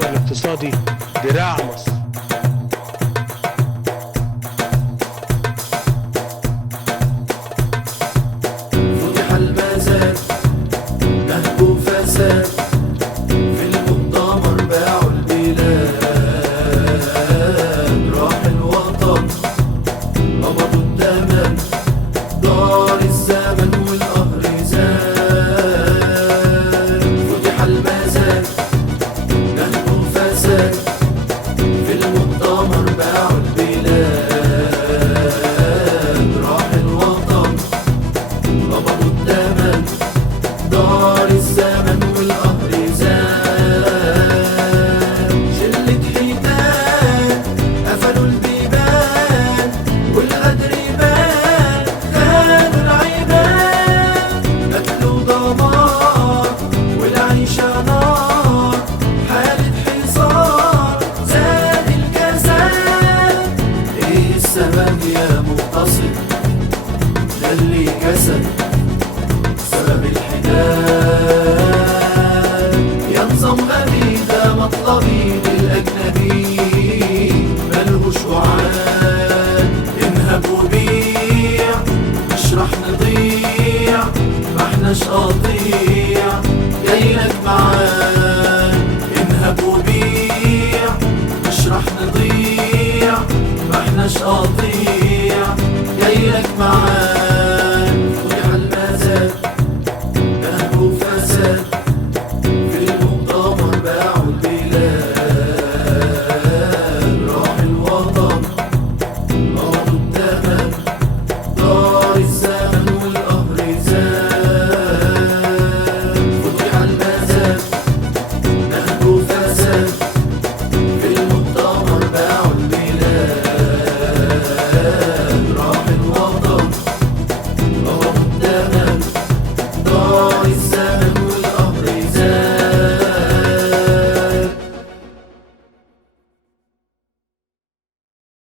المؤتمر الاقتصادي دراع مصر. فتح المزاد نهب فساد، في المؤتمر باعوا البلاد، راح الوطن قبضوا الثمن، دار الزمن والقهر زاد. فتح المزاد نهب فساد، في المؤتمر باعوا البلاد، راح الوطن قبضوا الثمن، دار الزمن والقهر زاد. شلة حيتان قفلوا البيبان، والغدر بان خانوا العباد، قتل ودمار والعيشة نار، حالة حصار زاد الكساد. ايه السبب يا مقتصد للي كسب؟ سبب الحداد يا نظام غبي، ده مطلبي للأجنبي ملهوش وعاد. انهب وبيع مش رح نضيع، ما احناش قطيع جايلك معاد. انهب وبيع مش رح نضيع، ما احناش قطيع